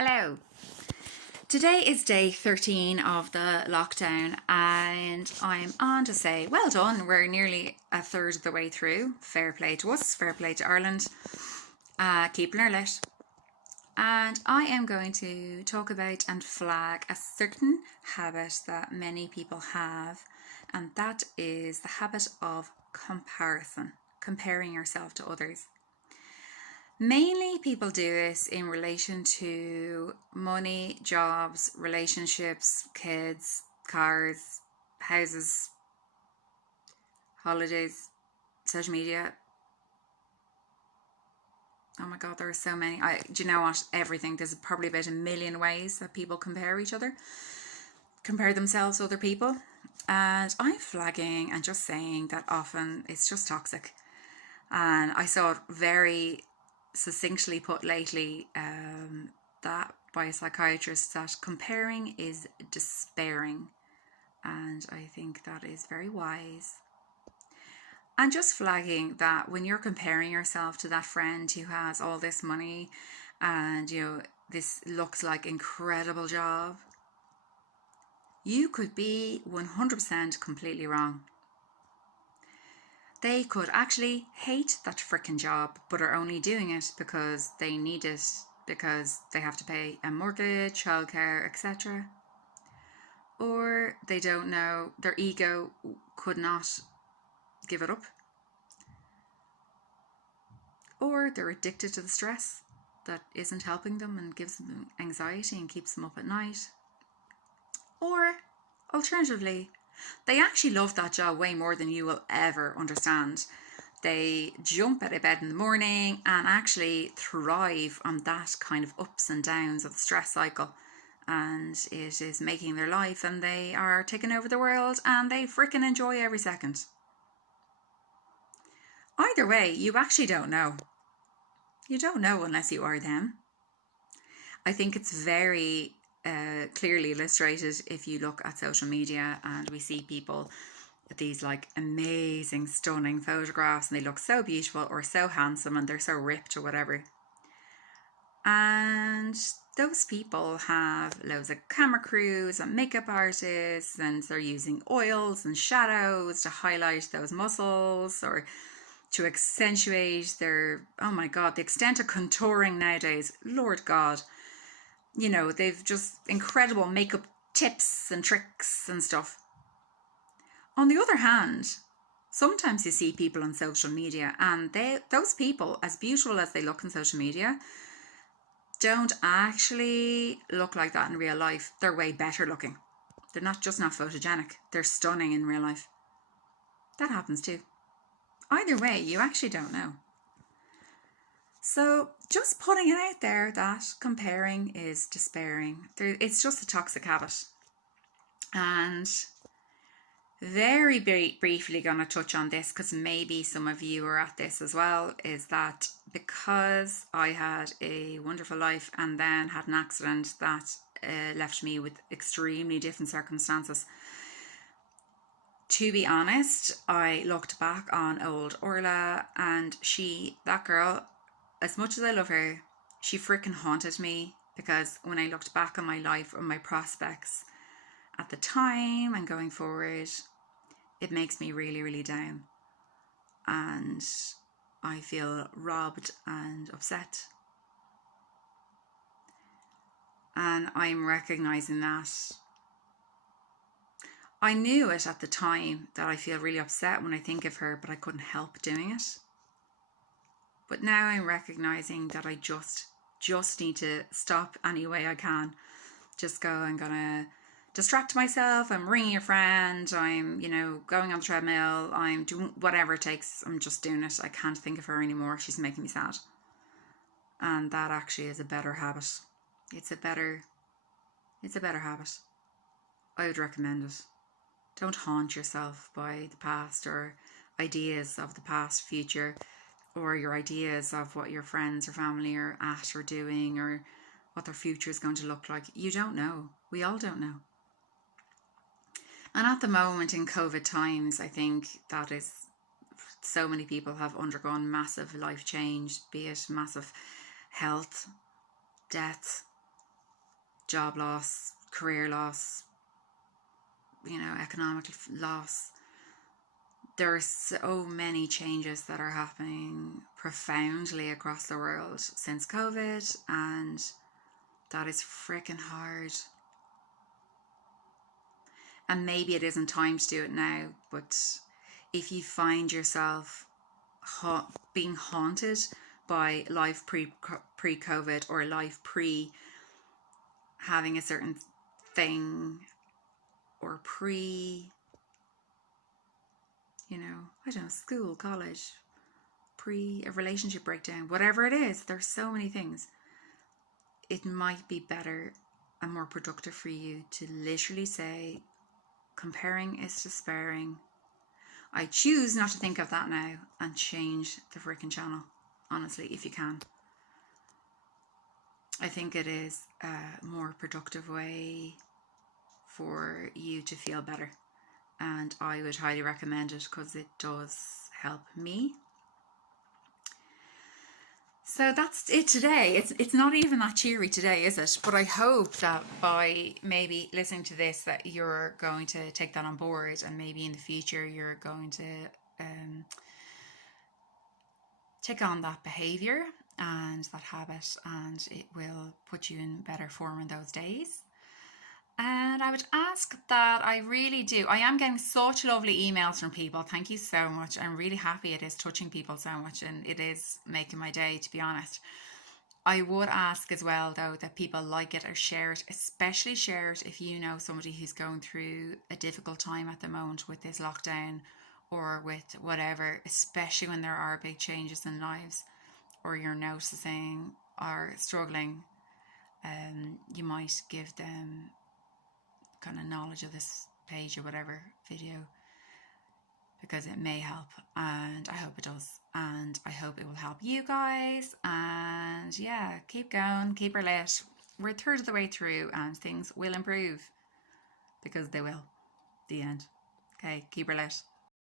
Hello. Today is day 13 of the lockdown and I'm on to say well done. We're nearly a third of the way through. Fair play to us, fair play to Ireland. Keeping her lit. And I am going to talk about and flag a certain habit that many people have, and that is the habit of comparison, comparing yourself to others. Mainly people do this in relation to money, jobs, relationships, kids, cars, houses, holidays, social media. Oh my God, there are so many. Do you know what? Everything. There's probably about a million ways that people compare themselves to other people. And I'm flagging and just saying that often it's just toxic. And I saw it very succinctly put lately that by a psychiatrist, that comparing is despairing, and I think that is very wise. And just flagging that when you're comparing yourself to that friend who has all this money and this looks like incredible job, you could be 100% completely wrong. They could actually hate that frickin' job, but are only doing it because they need it, because they have to pay a mortgage, childcare, etc. Or they don't know, their ego could not give it up. Or they're addicted to the stress that isn't helping them and gives them anxiety and keeps them up at night. Or alternatively, they actually love that job way more than you will ever understand. They jump out of bed in the morning and actually thrive on that kind of ups and downs of the stress cycle. And it is making their life, and they are taking over the world, and they freaking enjoy every second. Either way, you actually don't know. You don't know unless you are them. I think it's very clearly illustrated if you look at social media and we see people with these like amazing, stunning photographs, and they look so beautiful or so handsome and they're so ripped or whatever. And those people have loads of camera crews and makeup artists, and they're using oils and shadows to highlight those muscles or to accentuate their, oh my God, the extent of contouring nowadays, Lord God. They've just incredible makeup tips and tricks and stuff. On the other hand, sometimes you see people on social media, and those people, as beautiful as they look on social media, don't actually look like that in real life. They're way better looking. They're not photogenic. They're stunning in real life. That happens too. Either way, you actually don't know. So just putting it out there that comparing is despairing. It's just a toxic habit. And very briefly going to touch on this, because maybe some of you are at this as well, is that because I had a wonderful life and then had an accident that left me with extremely different circumstances. To be honest, I looked back on old Orla, and that girl, as much as I love her, she freaking haunted me, because when I looked back on my life or my prospects at the time and going forward, it makes me really, really down. And I feel robbed and upset. And I'm recognizing that. I knew it at the time that I feel really upset when I think of her, but I couldn't help doing it. But now I'm recognizing that I just need to stop any way I can. Just go, I'm going to distract myself, I'm ringing a friend, I'm, going on the treadmill, I'm doing whatever it takes, I'm just doing it. I can't think of her anymore, she's making me sad. And that actually is a better habit. It's a better habit. I would recommend it. Don't haunt yourself by the past or ideas of the past, future, or your ideas of what your friends or family are at or doing, or what their future is going to look like. You don't know. We all don't know. And at the moment in COVID times, I think that is, so many people have undergone massive life change, be it massive health, death, job loss, career loss, economic loss. There are so many changes that are happening profoundly across the world since COVID, and that is freaking hard. And maybe it isn't time to do it now, but if you find yourself being haunted by life pre-COVID, or life pre having a certain thing, or pre, I don't know, school, college, pre a relationship breakdown, whatever it is, there's so many things. It might be better and more productive for you to literally say, comparing is despairing. I choose not to think of that now, and change the freaking channel, honestly, if you can. I think it is a more productive way for you to feel better, and I would highly recommend it because it does help me. So that's it today. It's not even that cheery today, is it? But I hope that by maybe listening to this, that you're going to take that on board, and maybe in the future you're going to take on that behaviour and that habit, and it will put you in better form in those days. And I would ask that, I really do. I am getting such lovely emails from people. Thank you so much. I'm really happy it is touching people so much, and it is making my day, to be honest. I would ask as well, though, that people like it or share it, especially share it if you know somebody who's going through a difficult time at the moment with this lockdown, or with whatever, especially when there are big changes in lives, or you're noticing or struggling. You might give them kind of knowledge of this page or whatever video, because it may help, and I hope it does, and I hope it will help you guys. And yeah, keep going, keep her lit. We're a third of the way through, and things will improve, because they will. The end. Okay, keep her lit.